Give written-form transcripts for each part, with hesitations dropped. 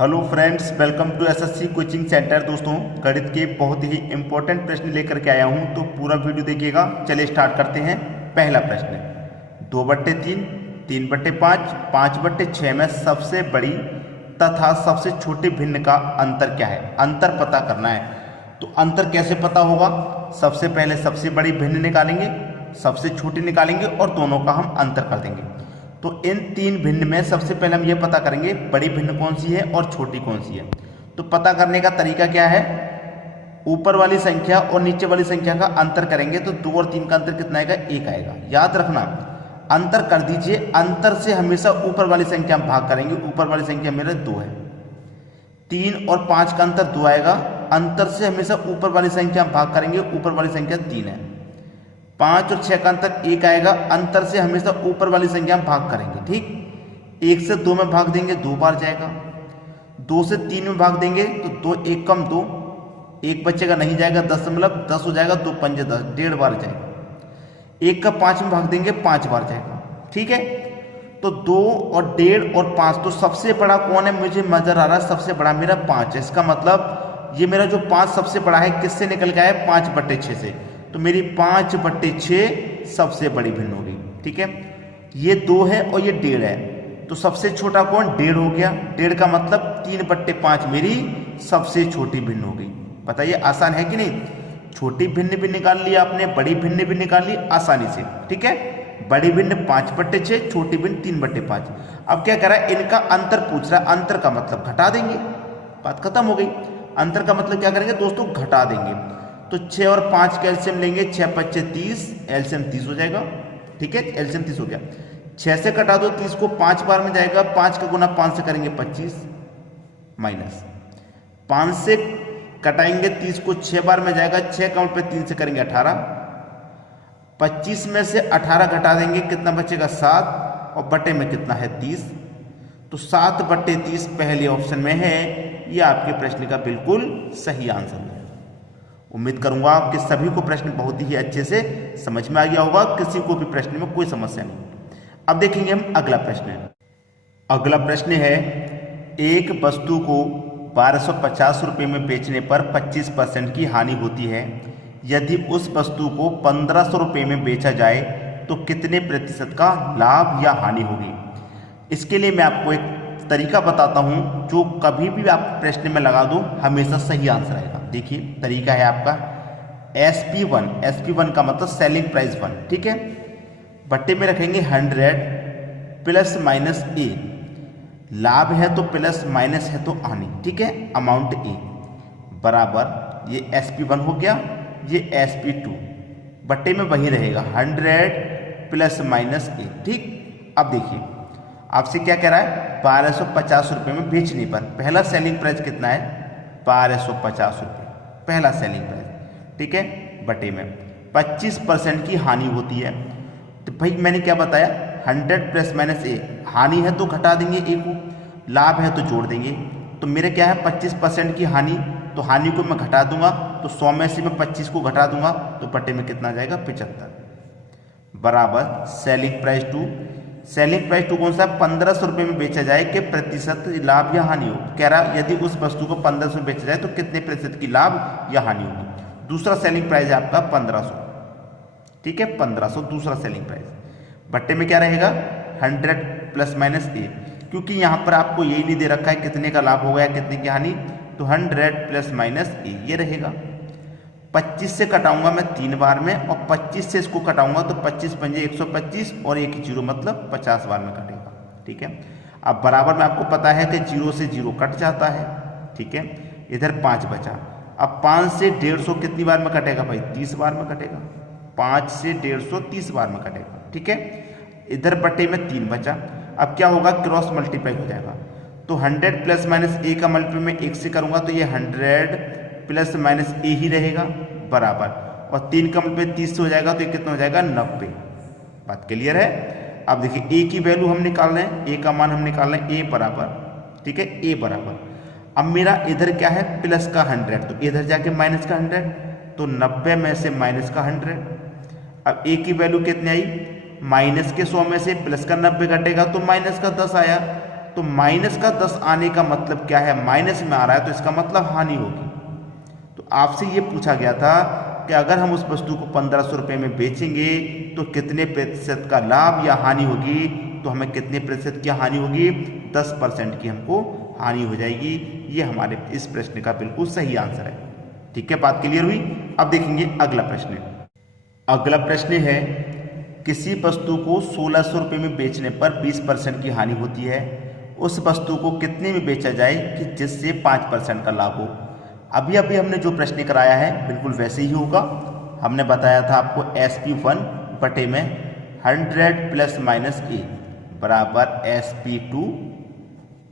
Hello friends, welcome to SSC coaching centre. दोस्तों, गणित के बहुत ही इंपॉर्टेंट प्रश्न लेकर के आया हूं, तो पूरा वीडियो देखिएगा। चलिए स्टार्ट करते हैं। पहला प्रश्न, 2/3, 3/5, 5/6 में सबसे बड़ी तथा सबसे छोटे भिन्न का अंतर क्या है? अंतर पता करना है। तो अंतर कैसे पता होगा? सबसे पहले सबसे बड़ी भिन्न निकालेंगे, सबसे छोटी निकालेंगे और दोनों का हम अंतर कर देंगे। तो इन तीन भिन्न में सबसे पहले हम ये पता करेंगे बड़ी भिन्न कौन सी है और छोटी कौन सी है। तो पता करने का तरीका क्या है? ऊपर वाली संख्या और नीचे वाली संख्या का अंतर करेंगे तो 2 और 3 का अंतर कितना आएगा? 1 आएगा। याद रखना, अंतर कर दीजिए। अंतर से हमेशा ऊपर वाली संख्या हम भाग करेंगे। ऊपर वाली संख्या मेरा 2 है। 3 और 5 का अंतर 2 आएगा। अंतर से हमेशा ऊपर वाली संख्या हम भाग करेंगे। ऊपर वाली संख्या 3 है। 5 और 6 का अंतर 1 आएगा। अंतर से हमेशा ऊपर वाली संख्या हम भाग करेंगे। ठीक, 1 से 2 में भाग देंगे, 2 बार जाएगा। 2 से 3 में भाग देंगे तो 2 1 कम 2, 1 बचेगा, नहीं जाएगा। 10 हो जाएगा, 2 पंजे 10, 1.5 बार जाएगा। 1 का 5 में भाग देंगे, 5 बार जाएगा। ठीक है, तो 2 और 1.5 और 5, तो सबसे बड़ा कौन है? मुझे नजर आ रहा है सबसे बड़ा मेरा 5 है। इसका मतलब ये मेरा जो 5 सबसे बड़ा है किससे निकल के आया? 5/6 से। तो मेरी 5/6 सबसे बड़ी भिन्न होगी। ठीक है, ये 2 है और ये 1.5 है, तो सबसे छोटा कौन? 1.5 हो गया। 1.5 का मतलब 3/5 मेरी सबसे छोटी भिन्न हो गई। बताइए, आसान है कि नहीं? छोटी भिन्न भी निकाल ली आपने, बड़ी भिन्न भी निकाल ली आसानी से। ठीक है, बड़ी भिन्न 5/6, छोटी भिन्न 3/5। अब क्या करा? इनका अंतर पूछ रहा है। अंतर का मतलब घटा देंगे, बात खत्म हो गई। अंतर का मतलब क्या करेंगे दोस्तों? घटा देंगे। तो 6 और 5 का एलसीएम लेंगे, 6×5 = 30, एलसीएम 30 हो जाएगा। ठीक है, एलसीएम 30 हो गया। 6 से कटा दो 30 को, 5 बार में जाएगा। 5 का गुना 5 से करेंगे 25, माइनस 5 से कटाएंगे 30 को, 6 बार में जाएगा। 6 का पे 3 से करेंगे 18, 25 में से 18 घटा देंगे, कितना बचेगा? 7, और बटे में कितना है? 30। तो 7/30 पहले ऑप्शन में है। ये आपके प्रश्न का बिल्कुल सही आंसर है। उम्मीद करूंगा आपके सभी को प्रश्न बहुत ही अच्छे से समझ में आ गया होगा। किसी को भी प्रश्न में कोई समस्या नहीं। अब देखेंगे हम अगला प्रश्न। अगला प्रश्न है, एक वस्तु को 1250 रुपये में बेचने पर 25% की हानि होती है। यदि उस वस्तु को 1500 रुपये में बेचा जाए तो कितने प्रतिशत का लाभ या हानि होगी? इसके लिए मैं आपको एक तरीका बताता हूं, जो कभी भी आप प्रश्न में लगा दो हमेशा सही आंसर आएगा। देखिए, तरीका है आपका SP1। SP1 का मतलब सेलिंग प्राइस 1। ठीक है, बट्टे में रखेंगे 100 प्लस माइनस A। लाभ है तो प्लस, माइनस है तो हानि। ठीक है, अमाउंट A बराबर, ये SP1 हो गया, ये SP2। बट्टे में वही रहेगा 100 प्लस माइनस A। ठीक, अब देखिए आपसे क्या कह रहा है? 1250 रुपये में बेचने पर पहला सेलिंग प्राइस कितना है? 1250 रुपये पहला सेलिंग प्राइस। ठीक है, बटे में 25% की हानि होती है। तो भाई मैंने क्या बताया? 100 प्लस माइनस A। हानि है तो घटा देंगे A को, लाभ है तो जोड़ देंगे। तो मेरे क्या है? 25% की हानि, तो हानि को मैं घटा दूंगा, तो 100 में से मैं 25 को घटा दूंगा, तो बटे में कितना जाएगा? 75 बराबर सेलिंग प्राइस 2। सेलिंग प्राइस 2 कौन सा? 1500 रुपये में बेचा जाए कि प्रतिशत लाभ या हानि हो। कह रहा यदि उस वस्तु को 1500 में बेचा जाए तो कितने प्रतिशत की लाभ या हानि होगी। दूसरा सेलिंग प्राइस है आपका 1500। ठीक है, 1500 दूसरा सेलिंग प्राइस। बट्टे में क्या रहेगा? 100 प्लस माइनस A। क्योंकि यहाँ पर आपको यही नहीं दे रखा है कितने का लाभ होगा या कितने की हानि, तो 100 प्लस माइनस A ये रहेगा। 25 से कटाऊंगा मैं 3 बार में, और 25 से इसको कटाऊंगा तो 25 पंजे 125, और एक ही 0 मतलब 50 बार में कटेगा। ठीक है, अब बराबर में आपको पता है कि 0 से 0 कट जाता है। ठीक है, इधर 5 बचा। अब 5 से 150 कितनी बार में कटेगा भाई? 30 बार में कटेगा। 5 से 150 30 बार में कटेगा। ठीक है, इधर बटे में 3 बचा। अब क्या होगा? क्रॉस मल्टीप्लाई हो जाएगा। तो 100 प्लस माइनस A का मल्टीप्लाई में 1 से करूंगा तो ये 100 प्लस माइनस A ही रहेगा बराबर, और 3 का मल्टीप्लाई 30 से हो जाएगा तो ये कितना हो जाएगा? 90। बात क्लियर है? अब देखिए A की वैल्यू हम निकाल रहे हैं, A का मान हम निकाल रहे हैं, A बराबर। ठीक है, A बराबर। अब मेरा इधर क्या है? प्लस का 100, तो इधर जाके माइनस का 100, तो 90 में से माइनस का 100। अब A की वैल्यू कितनी आई? माइनस के 100 में से प्लस का 90 घटेगा तो माइनस का 10 आया। तो माइनस का 10 आने का मतलब क्या है, माइनस में आ रहा है तो इसका मतलब हानि होगी। तो आपसे ये पूछा गया था कि अगर हम उस वस्तु को 1500 रुपये में बेचेंगे तो कितने प्रतिशत का लाभ या हानि होगी, तो हमें कितने प्रतिशत की हानि होगी, 10% की हमको हानि हो जाएगी। ये हमारे इस प्रश्न का बिल्कुल सही आंसर है। ठीक है, बात क्लियर हुई। अब देखेंगे अगला प्रश्न। अगला प्रश्न है, किसी वस्तु को 1600 रुपये में बेचने पर 20% की हानि होती है, उस वस्तु को कितने में बेचा जाए कि जिससे 5% का लाभ हो। अभी अभी हमने जो प्रश्न कराया है बिल्कुल वैसे ही होगा। हमने बताया था आपको SP1 बटे में 100 प्लस माइनस ए बराबर SP2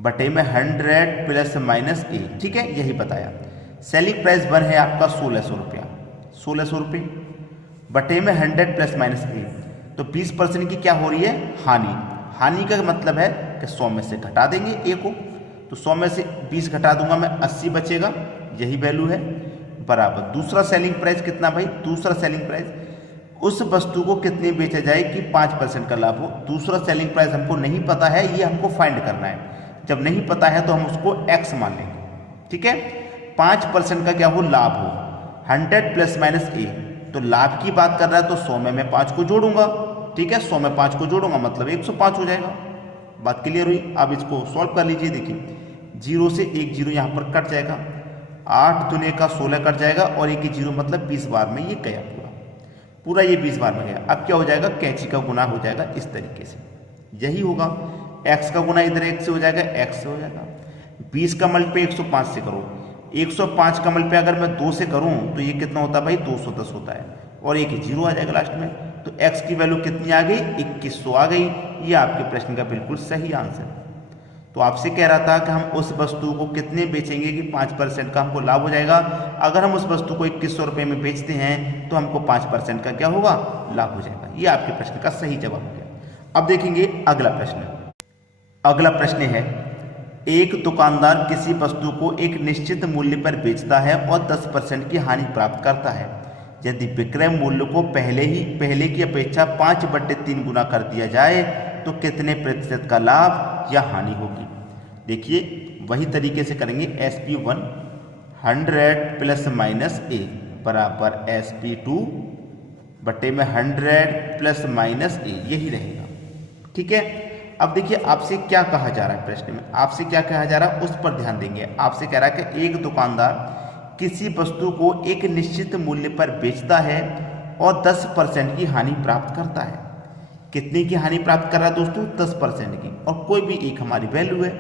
बटे में 100 प्लस माइनस ए। ठीक है, यही बताया। सेलिंग प्राइस 1 है आपका 1600 रुपया, 1600 रुपये बटे में 100 प्लस माइनस ए, तो 20% की क्या हो रही है, हानि। हानि का मतलब है कि 100 में से घटा देंगे ए को, तो 100 में से 20 घटा दूंगा मैं, 80 बचेगा, यही वैल्यू है। बराबर दूसरा सेलिंग प्राइस कितना भाई, दूसरा सेलिंग प्राइस उस वस्तु को कितने बेचा जाए कि 5% का लाभ हो। दूसरा सेलिंग प्राइस हमको नहीं पता है, ये हमको फाइंड करना है। जब नहीं पता है तो हम उसको x मान लेंगे। ठीक है, 5% का क्या हो, लाभ हो, 100 प्लस माइनस ए, तो लाभ की बात कर रहा है तो 100 में मैं 5 को जोड़ूंगा। ठीक है, 100 में 5 को जोड़ूंगा मतलब 105 हो जाएगा। बात क्लियर हुई। अब इसको सॉल्व कर लीजिए। देखिए 0 से 1 0 यहाँ पर कट जाएगा, 8 दूने का 16 कट जाएगा और 1 0 मतलब 20 बार में ये गया, पूरा ये 20 बार में गया। अब क्या हो जाएगा, कैंची का गुना हो जाएगा इस तरीके से, यही होगा। x का गुना इधर 1 से हो जाएगा, x से हो जाएगा। 20 का मल्टीप्लाई 105 से करो, 105 का मल्टीप्लाई अगर मैं 2 से करूं तो ये कितना होता है भाई, 210 होता है और एक 0 आ जाएगा लास्ट में। तो x की वैल्यू कितनी आ गई, 2100 आ गई। ये आपके प्रश्न का बिल्कुल सही आंसर है। तो आपसे कह रहा था कि हम उस वस्तु को कितने बेचेंगे कि 5% का हमको लाभ हो जाएगा। अगर हम उस वस्तु को 2100 रुपये में बेचते हैं तो हमको 5% का क्या होगा, लाभ हो जाएगा। ये आपके प्रश्न का सही जवाब हो गया। अब देखेंगे अगला प्रश्न। अगला प्रश्न है, एक दुकानदार किसी वस्तु को एक निश्चित मूल्य पर बेचता है और 10% की हानि प्राप्त करता है। यदि विक्रय मूल्य को पहले की अपेक्षा 5/3 गुना कर दिया जाए तो कितने प्रतिशत का लाभ या हानि होगी। देखिए वही तरीके से करेंगे। SP1 100 प्लस माइनस ए बराबर SP2 बटे में 100 प्लस माइनस ए, यही रहेगा। ठीक है, अब देखिए आपसे क्या कहा जा रहा है प्रश्न में, आपसे क्या कहा जा रहा है उस पर ध्यान देंगे। आपसे कह रहा है कि एक दुकानदार किसी वस्तु को एक निश्चित मूल्य पर बेचता है और 10% की हानि प्राप्त करता है। कितने की हानि प्राप्त कर रहा है दोस्तों, 10% की। और कोई भी एक हमारी वैल्यू है,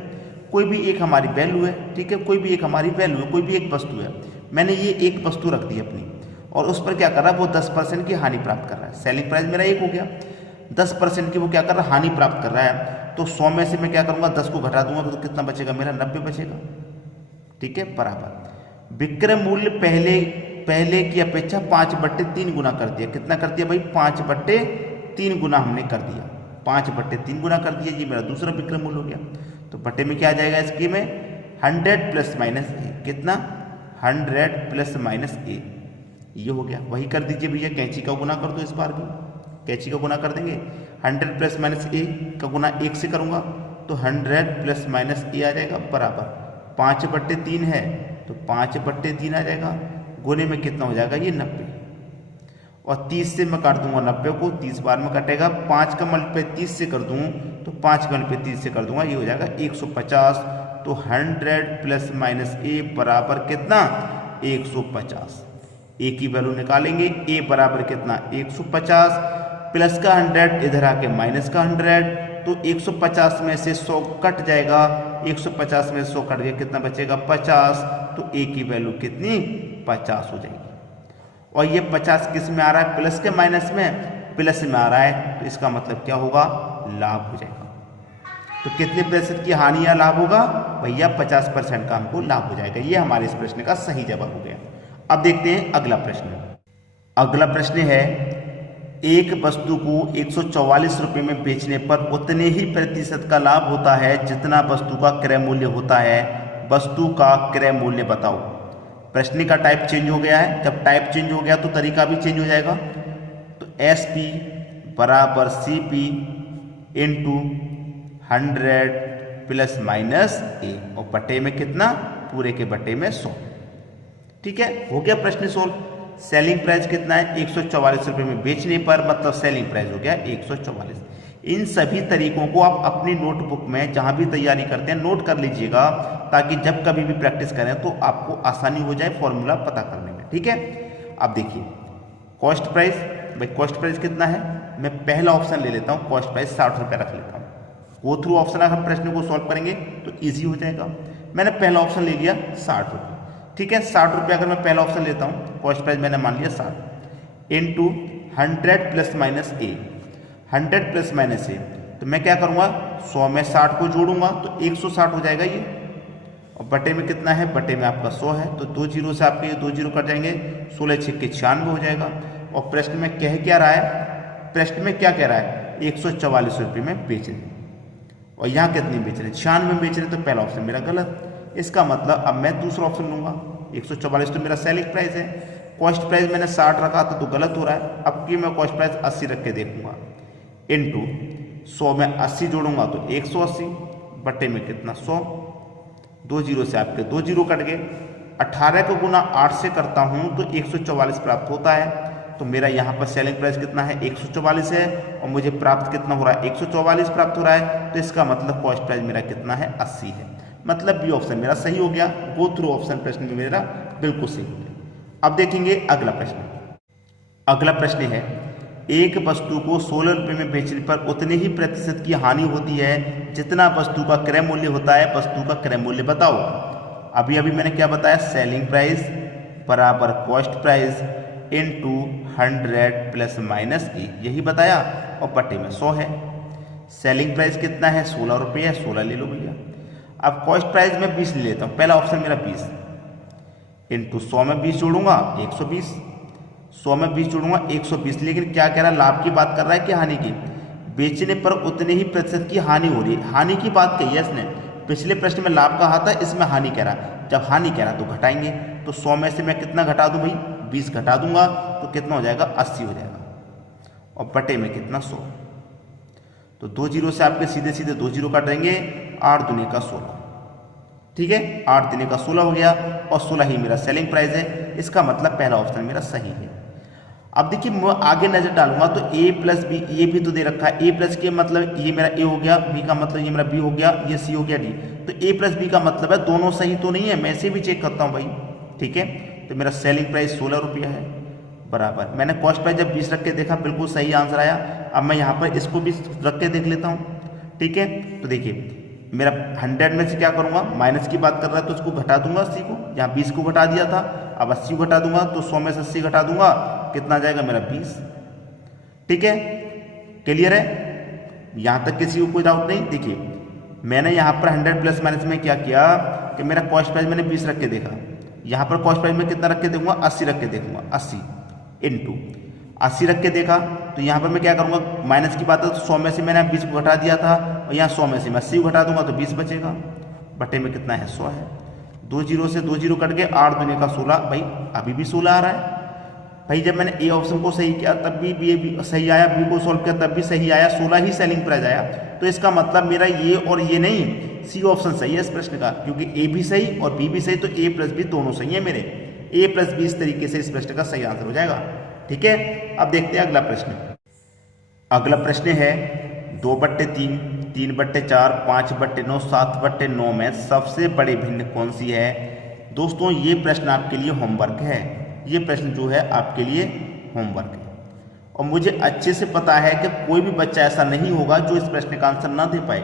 कोई भी एक हमारी वैल्यू है। ठीक है, कोई भी एक हमारी वैल्यू है, कोई भी एक वस्तु है। मैंने ये एक वस्तु रख दी अपनी और उस पर क्या कर रहा है, वो 10% की हानि प्राप्त कर रहा है। सेलिंग प्राइस मेरा 1 हो गया, 10% की वो क्या कर रहा है, हानि प्राप्त कर रहा है। तो 100 में से मैं क्या करूँगा, 10 को घटा दूंगा तो कितना बचेगा मेरा, 90 बचेगा। ठीक है, बराबर विक्रय मूल्य पहले की अपेक्षा 5/3 गुना कर दिया। कितना कर दिया भाई, 5/3 गुना हमने कर दिया, 5/3 गुना कर दिया। ये मेरा दूसरा विक्रय मूल्य हो गया। तो बटे में क्या आ जाएगा इसके में, 100 प्लस माइनस ए, कितना 100 प्लस माइनस ए, ये हो गया। वही कर दीजिए भैया, कैंची का गुना कर दो, इस बार भी कैंची का गुना कर देंगे। 100 प्लस माइनस ए का गुना 1 से करूँगा तो 100 प्लस माइनस ए आ जाएगा बराबर 5/3 है तो 5/3 आ जाएगा। गुने में कितना हो जाएगा, ये 90। और 30 से मैं काट दूंगा 90 को, 30 बार में कटेगा। 5 का मल्टीप्लाई 30 से कर दूँ तो 5 का मल्टीप्लाई 30 से कर दूंगा, ये हो जाएगा 150। तो 100 प्लस माइनस ए बराबर कितना, 150। ए की वैल्यू निकालेंगे, ए बराबर कितना, 150 प्लस का 100 इधर आके माइनस का 100, तो 150 में से 100 कट जाएगा। 150 में 100 कट गया, कितना बचेगा, 50। तो ए की वैल्यू कितनी, 50 हो जाएगी। और ये 50 किस में आ रहा है, प्लस के माइनस में, प्लस में आ रहा है, तो इसका मतलब क्या होगा, लाभ हो जाएगा। तो कितने प्रतिशत की हानि या लाभ होगा भैया, 50% का हमको लाभ हो जाएगा। ये हमारे इस प्रश्न का सही जवाब हो गया। अब देखते हैं अगला प्रश्न। अगला प्रश्न है, एक वस्तु को 144 रुपये में बेचने पर उतने ही प्रतिशत का लाभ होता है जितना वस्तु का क्रय मूल्य होता है। वस्तु का क्रय मूल्य बताओ। प्रश्न का टाइप चेंज हो गया है, जब टाइप चेंज हो गया तो तरीका भी चेंज हो जाएगा। तो SP बराबर CP इंटू 100 प्लस माइनस ए और बटे में कितना, पूरे के बटे में 100। ठीक है, हो गया प्रश्न सोल्व। सेलिंग प्राइस कितना है, 144 रुपये में बेचने पर, मतलब सेलिंग प्राइस हो गया 144। इन सभी तरीकों को आप अपनी नोटबुक में जहां भी तैयारी करते हैं नोट कर लीजिएगा, ताकि जब कभी भी प्रैक्टिस करें तो आपको आसानी हो जाए फॉर्मूला पता करने में। ठीक है, अब देखिए कॉस्ट प्राइस, भाई कॉस्ट प्राइस कितना है, मैं पहला ऑप्शन ले लेता हूँ, कॉस्ट प्राइस 60 रुपये रख लेता हूँ। गो थ्रू ऑप्शन अगर हम प्रश्न को सॉल्व करेंगे तो ईजी हो जाएगा। मैंने पहला ऑप्शन ले लिया 60 रुपये। ठीक है, 60 रुपये अगर मैं पहला ऑप्शन लेता हूँ, कॉस्ट प्राइस मैंने मान लिया 60 इंटू 100 प्लस माइनस ए, 100 प्लस माइनस ए, तो मैं क्या करूँगा 100 में 60 को जोड़ूंगा तो 160 हो जाएगा ये, और बटे में कितना है, बटे में आपका 100 है, तो 2 जीरो से आपके 2 जीरो कट जाएंगे, 16 छक्के 96 हो जाएगा। और प्रश्न में कह क्या रहा है, प्रश्न में क्या कह रहा है, 144 रुपये में बेच रहे, और यहाँ कितने बेच रहे, 96 में बेच रहे, तो पहला ऑप्शन मेरा गलत। इसका मतलब अब मैं दूसरा ऑप्शन लूंगा, 144 तो मेरा सेलिंग प्राइस है, कॉस्ट प्राइस मैंने 60 रखा था तो गलत हो रहा है, अब की मैं कॉस्ट प्राइस 80 रख के देखूंगा, इंटू 100 में 80 जोड़ूंगा तो 180, बटे में कितना 100, 2 जीरो से आपके 2 जीरो कट गए, 18 को गुना 8 से करता हूं तो 144 प्राप्त होता है। तो मेरा यहाँ पर सेलिंग प्राइस कितना है, 144 है, और मुझे प्राप्त कितना हो रहा है, 144 प्राप्त हो रहा है, तो इसका मतलब कॉस्ट प्राइस मेरा कितना है, 80 है। मतलब बी ऑप्शन मेरा सही हो गया। गो थ्रू ऑप्शन प्रश्न में मेरा बिल्कुल सही हो गया। अब देखेंगे अगला प्रश्न। अगला प्रश्न है, एक वस्तु को 16 रुपये में बेचने पर उतने ही प्रतिशत की हानि होती है जितना वस्तु का क्रय मूल्य होता है, वस्तु का क्रय मूल्य बताओ। अभी अभी मैंने क्या बताया, सेलिंग प्राइस बराबर cost price into 100 plus minus A, यही बताया, और बटे में 100 है। सेलिंग प्राइस कितना है, 16 रुपये है, 16 ले लो भैया। अब कॉस्ट प्राइस में 20 ले लेता हूँ, पहला ऑप्शन मेरा 20 इंटू 100 में 20 जोड़ूंगा 120, 100 में 20 जोड़ूंगा 120। लेकिन क्या कह रहा है, लाभ की बात कर रहा है कि हानि की, बेचने पर उतने ही प्रतिशत की हानि हो रही है, हानि की बात कही है इसने। पिछले प्रश्न में लाभ कहा था, इसमें हानि कह रहा, जब हानि कह रहा तो घटाएंगे, तो 100 में से मैं कितना घटा दूं भाई, 20 घटा दूंगा तो कितना हो जाएगा, 80 हो जाएगा, और बटे में कितना 100, तो 2 जीरो से आपके सीधे सीधे 2 जीरो काट देंगे, 8 दूनी का 16। ठीक है, 8 दूनी का 16 हो गया, और 16 ही मेरा सेलिंग प्राइस है। इसका मतलब पहला ऑप्शन मेरा सही है। अब देखिए मैं आगे नजर डालूंगा तो a प्लस बी, ये भी तो दे रखा है, a प्लस के मतलब ये मेरा a हो गया, b का मतलब ये मेरा b हो गया, ये c हो गया d, तो a प्लस बी का मतलब है दोनों सही तो नहीं है, मैं इसे भी चेक करता हूँ भाई। ठीक है, तो मेरा सेलिंग प्राइस 16 रुपया है, बराबर मैंने कॉस्ट प्राइस जब 20 रख के देखा बिल्कुल सही आंसर आया। अब मैं यहाँ पर इसको भी रख के देख लेता हूँ। ठीक है, तो देखिए मेरा 100 में से क्या करूँगा, माइनस की बात कर रहा है तो उसको घटा दूंगा 80 को, यहाँ 20 को घटा दिया था, अब 80 को घटा दूंगा, तो 100 में से 80 घटा दूंगा, कितना आ जाएगा मेरा 20। ठीक है, क्लियर है, यहाँ तक किसी को कोई डाउट नहीं। देखिए मैंने यहाँ पर 100 प्लस माइनस में क्या किया कि मेरा कॉस्ट प्राइस मैंने 20 रख के देखा, यहाँ पर कॉस्ट प्राइस में कितना रख के देखूंगा, 80 रख के देखूंगा, 80 इंटू 80 रख के देखा, तो यहाँ पर मैं क्या करूँगा, माइनस की बात है तो 100 में से मैंने 20 को घटा दिया था, और यहाँ 100 में से मैं 80 को घटा दूंगा तो 20 बचेगा, बटे में कितना है 100 है, 2 जीरो से 2 जीरो कट के 8 दूनी का 16, भाई अभी भी 16 आ रहा है भाई। जब मैंने ए ऑप्शन को सही किया तब भी बी सही आया, बी को सॉल्व किया तब भी सही आया, 16 ही सेलिंग प्राइस आया। तो इसका मतलब मेरा ये और ये नहीं, सी ऑप्शन सही है इस प्रश्न का, क्योंकि ए भी सही और बी भी सही, तो ए प्लस बी दोनों सही है मेरे, ए प्लस बी इस तरीके से इस प्रश्न का सही आंसर हो जाएगा। ठीक है, अब देखते हैं अगला प्रश्न। अगला प्रश्न है 2/3, 3/4, 5/9, 7/9 में सबसे बड़ी भिन्न कौन सी है। दोस्तों ये प्रश्न आपके लिए होमवर्क है, ये प्रश्न जो है आपके लिए होमवर्क है, और मुझे अच्छे से पता है कि कोई भी बच्चा ऐसा नहीं होगा जो इस प्रश्न का आंसर ना दे पाए।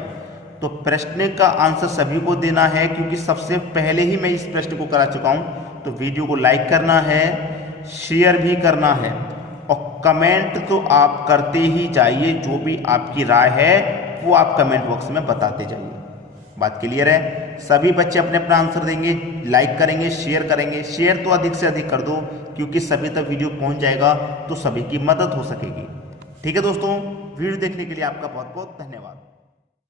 तो प्रश्न का आंसर सभी को देना है, क्योंकि सबसे पहले ही मैं इस प्रश्न को करा चुका हूं। तो वीडियो को लाइक करना है, शेयर भी करना है, और कमेंट तो आप करते ही जाइए, जो भी आपकी राय है वो आप कमेंट बॉक्स में बताते जाइए। बात क्लियर है, सभी बच्चे अपने अपना आंसर देंगे, लाइक करेंगे, शेयर करेंगे। शेयर तो अधिक से अधिक कर दो, क्योंकि सभी तक वीडियो पहुंच जाएगा तो सभी की मदद हो सकेगी। ठीक है दोस्तों, वीडियो देखने के लिए आपका बहुत बहुत धन्यवाद।